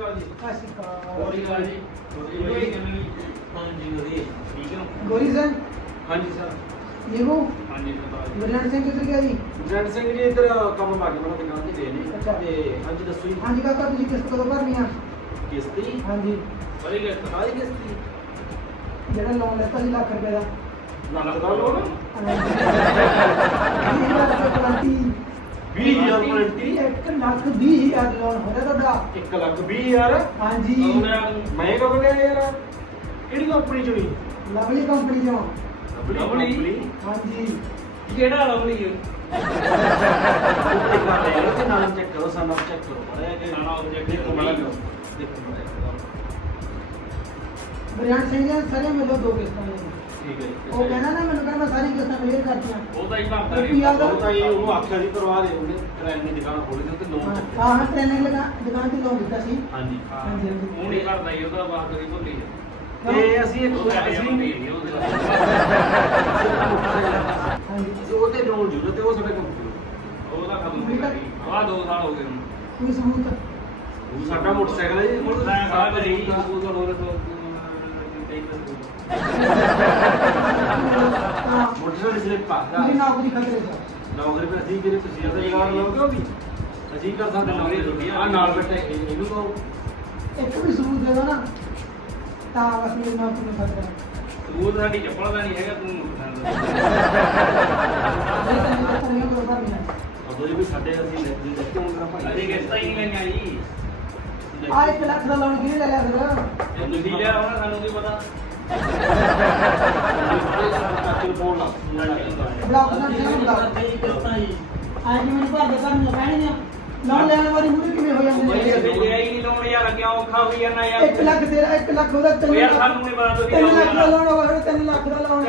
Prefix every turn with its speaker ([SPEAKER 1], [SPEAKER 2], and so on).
[SPEAKER 1] ਅਕਾਲ ਜੀ।
[SPEAKER 2] ਸਤਿ ਸ਼੍ਰੀ ਅਕਾਲ
[SPEAKER 1] ਹੋਰ ਜੀ ਕਿਵੇਂ ਹਾਂਜੀ ਵਧੀਆ ਠੀਕ ਹੋ?
[SPEAKER 2] ਗੋਰੀ ਸਿੰਘ
[SPEAKER 1] ਹਾਂਜੀ ਸਰ।
[SPEAKER 2] ਹੋ?
[SPEAKER 1] ਹਾਂਜੀ ਸਰਦਾਰ
[SPEAKER 2] ਬਰਨਾਲ ਸਿੰਘ ਕਿੱਥੇ ਗਿਆ ਜੀ?
[SPEAKER 1] ਜੈਂਟ ਸਿੰਘ ਜੀ ਇੱਧਰ ਕੰਮ ਬਾਕੀ ਬਣਾ ਦੁਕਾਨ ਤੇ ਗਏ ਨੇ।
[SPEAKER 2] ਅੱਛਾ।
[SPEAKER 1] ਤੇ ਹਾਂਜੀ ਦੱਸੋ ਜੀ।
[SPEAKER 2] ਹਾਂਜੀ ਕਾਕਾ ਤੁਸੀਂ ਕਿਸ ਕਦੋਂ ਭਰਨੀ ਆ?
[SPEAKER 1] ਕਿਸ਼ਤੀ?
[SPEAKER 2] ਹਾਂਜੀ।
[SPEAKER 1] ਬੜੀ ਕਿਸ਼ਤ। ਆਈ ਕਿਸ਼ਤੀ?
[SPEAKER 2] ਜਿਹੜਾ ਲੋਨ ਲੈਤਾ ਸੀ ਲੱਖ ਰੁਪਏ ਦਾ।
[SPEAKER 1] ਲੱਖ ਦਾ ਲੋਨ 20000 ਪਲਟੀ
[SPEAKER 2] ਇੱਕ ਲੱਖ ਵੀਹ ਹਜ਼ਾਰ ਲੋਨ ਹੋ ਗਿਆ ਤੁਹਾਡਾ।
[SPEAKER 1] 1 ਲੱਖ 20 ਹਜ਼ਾਰ?
[SPEAKER 2] ਹਾਂਜੀ।
[SPEAKER 1] ਮੈਂ ਕਦੋਂ ਲਿਆ ਯਾਰ? ਕਿਹੜੀ ਕੰਪਨੀ ਚੋਂ ਹੀ
[SPEAKER 2] ਲਵਲੀ ਕੰਪਨੀ ਚੋਂ।
[SPEAKER 1] ਲਵਲੀ
[SPEAKER 2] ਹਾਂਜੀ।
[SPEAKER 3] ਕਿਹੜਾ ਲਵਲੀ? ਹੈ
[SPEAKER 1] ਤੇ ਨਾਮ ਚੈੱਕ ਕਰੋ ਸਾਨੂੰ ਚੈੱਕ ਕਰੋ। ਬੜਾ ਕਿ
[SPEAKER 3] ਨਾਮ check
[SPEAKER 1] ਦੇਖੋ
[SPEAKER 3] ਕਰੋ।
[SPEAKER 1] ਬੜਾ ਦੇਖੋ ਬੜਾ
[SPEAKER 2] ਬਰਿਆਨ ਸਿੰਘ ਜੀ ਸਾਰੇ ਮਿਲੋ ਦੋ ਕਿਸ਼ਤਾਂ ਨੇ
[SPEAKER 1] ਠੀਕ ਹੈ
[SPEAKER 2] ਉਹ ਕਹਿੰਦਾ ਨਾ ਮੈਨੂੰ ਸਾਰੀ ਕਰਤੀਆਂ
[SPEAKER 3] ਉਹ ਤਾਂ ਹੀ ਭਰਦਾ
[SPEAKER 2] ਉਹ
[SPEAKER 3] ਨਹੀਂ
[SPEAKER 1] ਉਹ ਤਾਂ ਇਹ ਉਹਨੂੰ ਆਖਿਆ ਸੀ ਕਰਵਾ ਦੇ ਉਹਨੇ ਕਿਰਾਏ ਦੀ ਦੁਕਾਨ ਖੋਲੀ ਤੇ ਲੋਨ
[SPEAKER 2] ਹਾਂ ਹਾਂ ਟ੍ਰੇਨਿੰਗ ਲਗਾ ਦੁਕਾਨ ਤੇ ਲੋਨ ਦਿੱਤਾ ਸੀ?
[SPEAKER 1] ਹਾਂਜੀ।
[SPEAKER 2] ਹਾਂਜੀ, ਹਾਂਜੀ।
[SPEAKER 3] ਉਹ ਨਹੀਂ ਭਰਦਾ ਹੀ ਉਹਦਾ ਬਾਤ ਕਰੀ ਭੁੱਲੀ ਹੈ।
[SPEAKER 1] ਤੇ ਅਸੀਂ ਇੱਕ ਅਸੀਂ
[SPEAKER 3] ਨਹੀਂ ਉਹਦੇ
[SPEAKER 1] ਲੋਨ ਜੁੜੇ ਤੇ ਉਹ ਸਾਡਾ ਕੰਪਨੀ
[SPEAKER 3] ਉਹ ਤਾਂ ਖਤਮ ਹੋ ਗਿਆ ਆ 2 ਸਾਲ ਹੋ ਗਏ ਹੁਣ।
[SPEAKER 2] ਕੋਈ ਸਬੂਤ?
[SPEAKER 1] ਉਹ ਸਾਡਾ ਮੋਟਰਸਾਈਕਲ ਹੈ ਜੀ। ਹੁਣ
[SPEAKER 3] ਮੈਂ ਸਾਰਾ ਕੁਝ ਹੀ ਉਹ ਤਾਂ ਹੋਰ ਤੋਂ ਕਈ
[SPEAKER 2] ਹਾਂ
[SPEAKER 1] ਮੋਟਰਸਾਈਕਲ ਸਲਿੱਪ ਆ
[SPEAKER 2] ਮੇਰੀ ਨੌਕਰੀ ਖਤਰੇ ਚ
[SPEAKER 1] ਨੌਕਰੀ ਤੇ ਅਸੀਂ ਜਿਹੜੇ ਤੁਸੀਂ ਉਹਦਾ ਜਗਾੜ ਲਓਗੇ ਉਹ ਵੀ। ਅਸੀਂ ਕਰ ਸਕਦੇ ਨੌਕਰੀ ਛੁੱਟੀ ਆ ਨਾਲ ਬੈਠੇ ਇਹ- ਇਹਨੂੰ ਕਹੋ
[SPEAKER 2] ਇੱਕ ਵੀ ਸਬੂਤ ਦੇ ਦੋ ਨਾ ਤਾਂ ਬਸ ਮੇਰੀ ਨੌਕਰੀ ਨੂੰ ਖਤਰਾ
[SPEAKER 3] ਉਹ ਤਾਂ ਸਾਡੀ ਚੱਪਲ ਦਾ ਨਹੀਂ ਹੈਗਾ ਤੂੰ ਦੱਸਦਾ
[SPEAKER 2] ਨਹੀਂ ਕਰੋ ਭਾਵੇਂ
[SPEAKER 1] ਅਦੋਂ ਜੀ ਵੀ ਸਾਡੇ ਅਸੀਂ ਲੈ ਲਈ ਕਿਉਂ ਕਰਾਂ ਭਾਈ
[SPEAKER 3] ਅਜੇ ਕਿਸ਼ਤਾਂ ਹੀ ਨਹੀਂ ਲਈਆਂ ਜੀ।
[SPEAKER 2] ਆ ਇੱਕ ਲੱਖ ਦਾ ਲੋਨ ਕਿਹਨੇ ਲੈ ਲਿਆ ਫਿਰ?
[SPEAKER 3] ਇਹ ਤੁਸੀਂ ਲਿਆ ਹੋਣਾ ਸਾਨੂੰ ਕੀ ਪਤਾ?
[SPEAKER 2] ਬਲੌਕ ਦਾ ਕਿਹਨੇ ਬਲੌਕ ਅੱਜ ਮੈਨੂੰ ਭਰ ਦੇ ਨੇ ਲੋਨ ਲੈਣ ਵਾਲੀ ਮੂਰੇ ਕਿਵੇਂ ਹੋ ਜਾਂਦੇ
[SPEAKER 3] ਹੀ?
[SPEAKER 2] 1 ਲੱਖ ਤੇਰਾ 1 ਲੱਖ ਉਹਦਾ
[SPEAKER 3] ਉਹ
[SPEAKER 2] 3
[SPEAKER 3] ਯਾਰ ਸਾਨੂੰ ਨਹੀਂ ਪਤਾ ਤੁਸੀਂ
[SPEAKER 2] 3 ਲੱਖ ਦਾ
[SPEAKER 3] ਲਾਉਣ
[SPEAKER 2] ਲੋਨ ਹੋਵੇ 3 ਲੱਖ ਦਾ ਲੋਨ